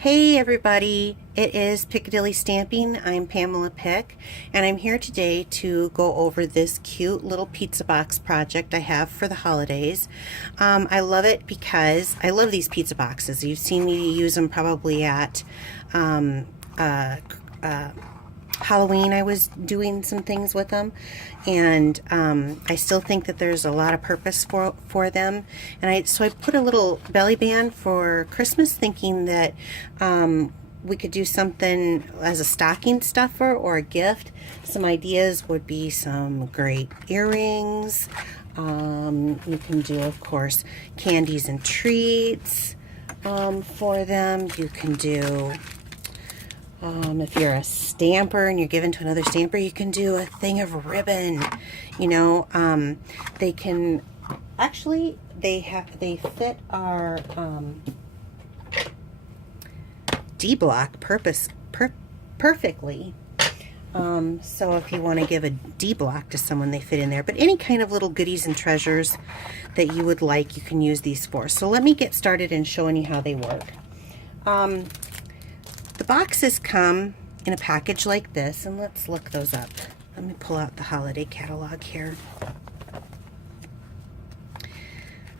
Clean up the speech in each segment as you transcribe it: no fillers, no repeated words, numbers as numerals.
Hey everybody, it is Piccadilly Stamping. I'm Pamela Pick, and I'm here today to go over this cute little pizza box project I have for the holidays. I love it because I love these pizza boxes. You've seen me use them probably at Halloween. I was doing some things with them, and I still think that there's a lot of purpose for them. And so I put a little belly band for Christmas, thinking that we could do something as a stocking stuffer or a gift. Some ideas would be some great earrings. You can do, of course, candies and treats for them. You can do if you're a stamper and you're given to another stamper, you can do a thing of ribbon. You know, they can actually they fit our D block perfectly. So if you want to give a D block to someone, they fit in there. But any kind of little goodies and treasures that you would like, you can use these for. So let me get started in showing you how they work. The boxes come in a package like this, and let's look those up. Let me pull out the holiday catalog here.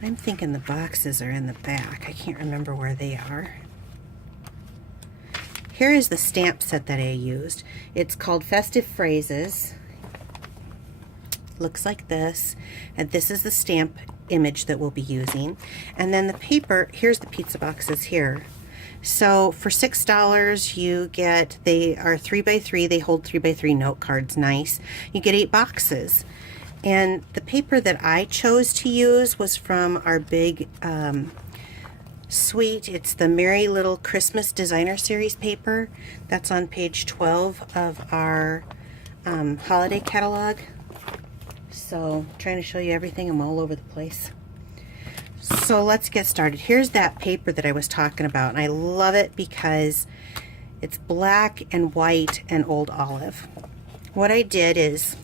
I'm thinking the boxes are in the back. I can't remember where they are. Here is the stamp set that I used. It's called Festive Phrases. Looks like this, and this is the stamp image that we'll be using. And then the paper, here's the pizza boxes here. So for $6 you get, they are 3x3, they hold 3x3 note cards, nice. You get 8 boxes. And the paper that I chose to use was from our big suite. It's the Merry Little Christmas Designer Series paper. That's on page 12 of our holiday catalog. So I'm trying to show you everything. I'm all over the place. So let's get started. Here's that paper that I was talking about, and I love it because it's black and white and old olive. What I did is,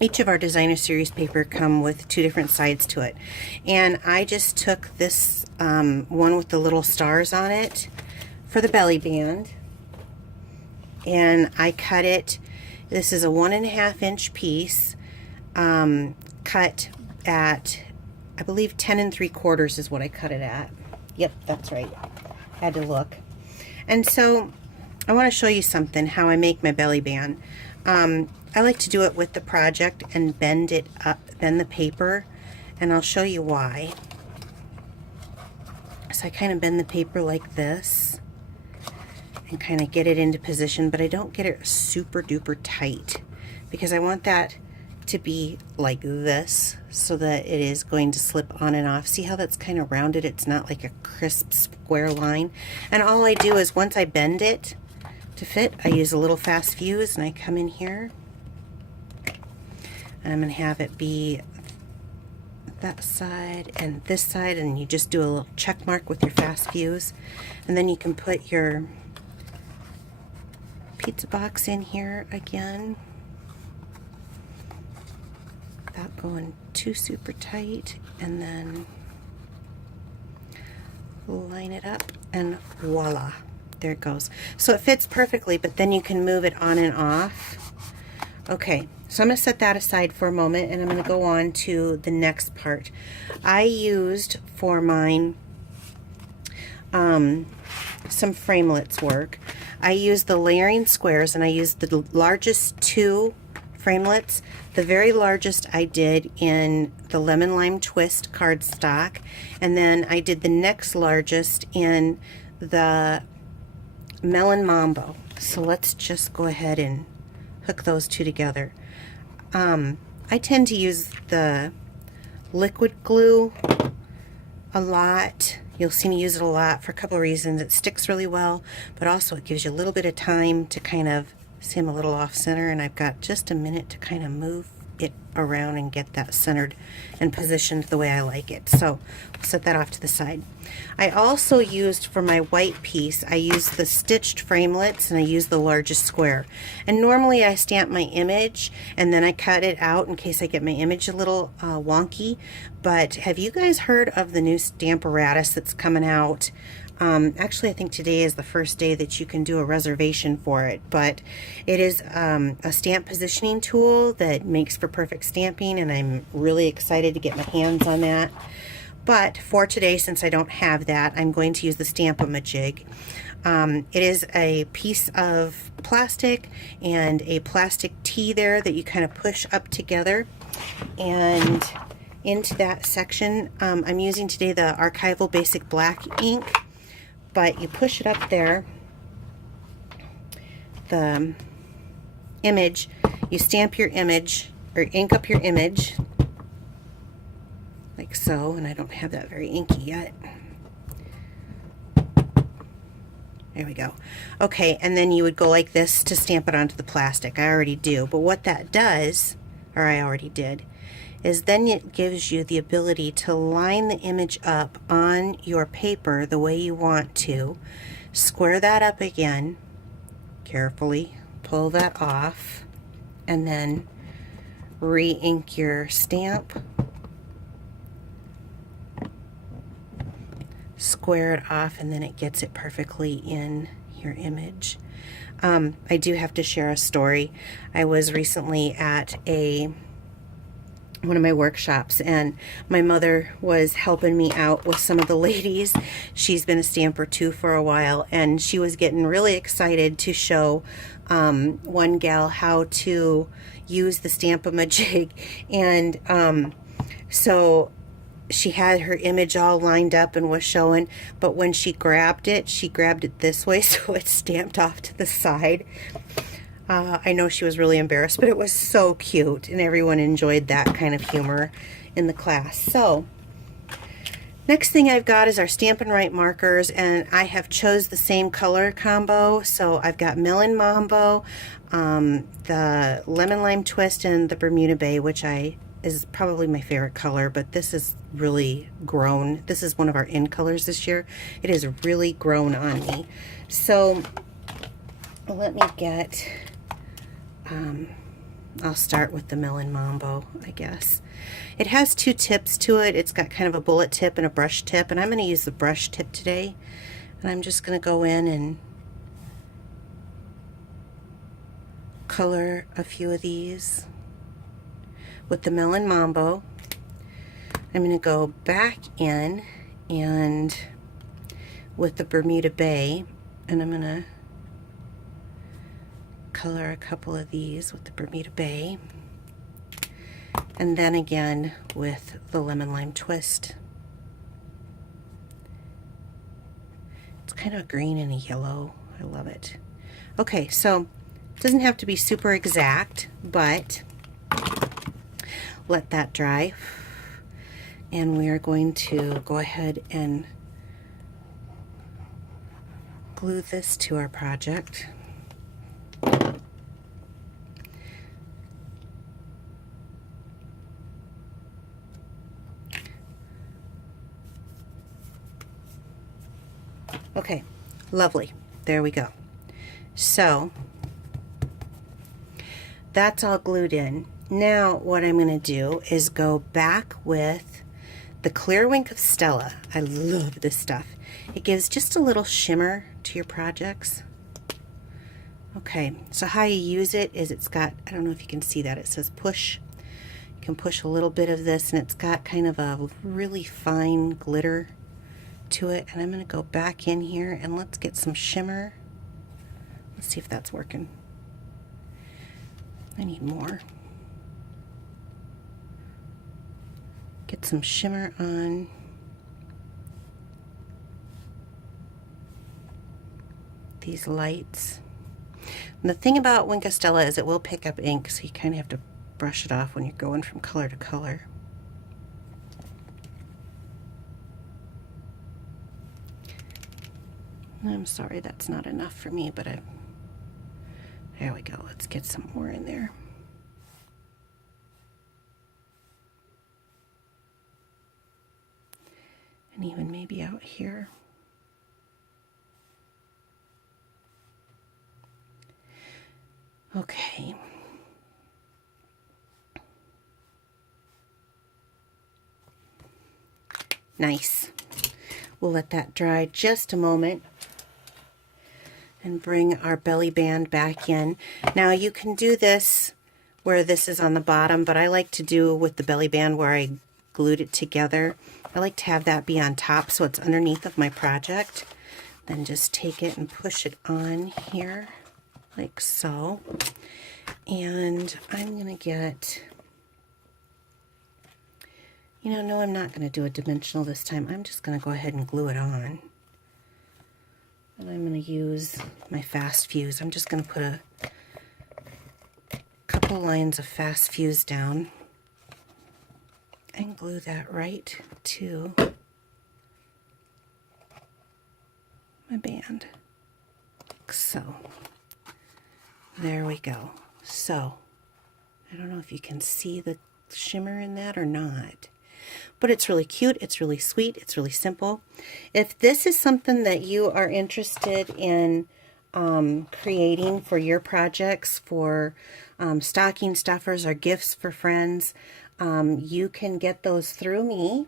each of our designer series paper come with 2 different sides to it, and I just took this one with the little stars on it for the belly band, and I cut it. This is a 1.5 inch piece, cut at, I believe 10 3/4 is what I cut it at. Yep, that's right. Had to look. And so I want to show you something, how I make my belly band. I like to do it with the project and bend it up, bend the paper, and I'll show you why. So I kind of bend the paper like this and kind of get it into position, but I don't get it super duper tight because I want that to be like this so that it is going to slip on and off. See how that's kind of rounded? It's not like a crisp square line. And all I do is, once I bend it to fit, I use a little fast fuse, and I come in here and I'm going to have it be that side and this side, and you just do a little check mark with your fast fuse, and then you can put your pizza box in here again. Without going too super tight, and then line it up, and voila, there it goes. So it fits perfectly, but then you can move it on and off. Okay, so I'm going to set that aside for a moment, and I'm going to go on to the next part. I used for mine some framelits work. I used the layering squares, and I used the largest 2 framelits. The very largest I did in the Lemon Lime Twist cardstock, and then I did the next largest in the Melon Mambo. So let's just go ahead and hook those 2 together. I tend to use the liquid glue a lot. You'll see me use it a lot for a couple of reasons. It sticks really well, but also it gives you a little bit of time to kind of, see, I'm a little off center, and I've got just a minute to kind of move it around and get that centered and positioned the way I like it. So I'll set that off to the side. I also used, for my white piece, I used the stitched framelits, and I used the largest square. And normally I stamp my image and then I cut it out in case I get my image a little wonky. But have you guys heard of the new Stamparatus that's coming out? Actually, I think today is the first day that you can do a reservation for it, but it is a stamp positioning tool that makes for perfect stamping, and I'm really excited to get my hands on that. But for today, since I don't have that, I'm going to use the Stamp-A-Majig. It is a piece of plastic and a plastic tee there that you kind of push up together, and into that section, I'm using today the Archival Basic Black ink. But you push it up there, the image, you stamp your image, or ink up your image, like so, and I don't have that very inky yet. There we go. Okay, and then you would go like this to stamp it onto the plastic. I already do, but what that does, or I already did, is then it gives you the ability to line the image up on your paper the way you want to. Square that up again, carefully pull that off, and then re-ink your stamp. Square it off, and then it gets it perfectly in your image. I do have to share a story. I was recently at one of my workshops, and my mother was helping me out with some of the ladies. She's been a stamper too for a while, and she was getting really excited to show one gal how to use the Stamp-A-Majig, and so she had her image all lined up and was showing, but when she grabbed it this way, so it stamped off to the side. I know she was really embarrassed, but it was so cute, and everyone enjoyed that kind of humor in the class. So next thing I've got is our Stampin' Write markers, and I have chose the same color combo. So I've got Melon Mambo, the Lemon Lime Twist, and the Bermuda Bay, which is probably my favorite color, but this is really grown. This is one of our in colors this year. It has really grown on me. So let me get, I'll start with the Melon Mambo, I guess. It has two tips to it. It's got kind of a bullet tip and a brush tip, and I'm going to use the brush tip today. And I'm just going to go in and color a few of these with the Melon Mambo. I'm going to go back in and with the Bermuda Bay, and I'm going to color a couple of these with the Bermuda Bay, and then again with the Lemon Lime Twist. It's kind of a green and a yellow. I love it. Okay, so it doesn't have to be super exact, but let that dry, and we are going to go ahead and glue this to our project. Okay, lovely. There we go. So that's all glued in. Now what I'm going to do is go back with the Clear Wink of Stella. I love this stuff. It gives just a little shimmer to your projects. Okay, so how you use it is it's got, I don't know if you can see that, it says push. You can push a little bit of this, and it's got kind of a really fine glitter to it. And I'm going to go back in here and let's get some shimmer. Let's see if that's working. I need more. Get some shimmer on. These lights. And the thing about Wink of Stella is it will pick up ink, so you kind of have to brush it off when you're going from color to color. I'm sorry that's not enough for me, but there we go. Let's get some more in there. And even maybe out here. Okay. Nice. We'll let that dry just a moment and bring our belly band back in. Now you can do this where this is on the bottom, but I like to do with the belly band where I glued it together. I like to have that be on top so it's underneath of my project. Then just take it and push it on here like so. And I'm going to get, no, I'm not going to do a dimensional this time. I'm just going to go ahead and glue it on. And I'm going to use my fast fuse. I'm just going to put a couple lines of fast fuse down and glue that right to my band. So, there we go. So, I don't know if you can see the shimmer in that or not, but it's really cute, it's really sweet, it's really simple. If this is something that you are interested in creating for your projects, for stocking stuffers or gifts for friends, you can get those through me.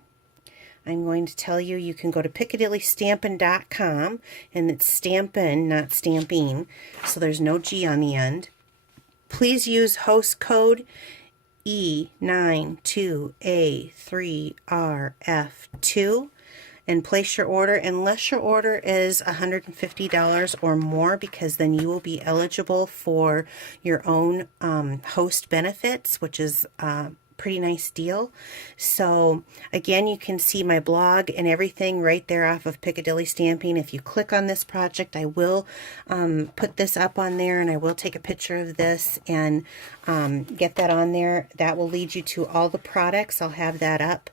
I'm going to tell you, you can go to PiccadillyStampin.com, and it's Stampin, not Stamping, so there's no G on the end. Please use host code E92A3RF2 and place your order, unless your order is $150 or more, because then you will be eligible for your own host benefits, which is pretty nice deal. So again, you can see my blog and everything right there off of Piccadilly Stamping. If you click on this project, I will put this up on there, and I will take a picture of this and get that on there. That will lead you to all the products. I'll have that up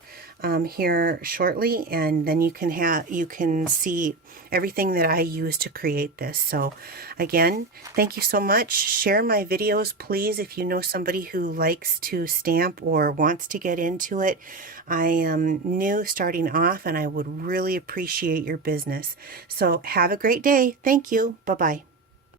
here shortly, and then you can see everything that I use to create this. So again, thank you so much. Share my videos, please, if you know somebody who likes to stamp or wants to get into it. I am new, starting off, and I would really appreciate your business. So have a great day. Thank you. Bye-bye.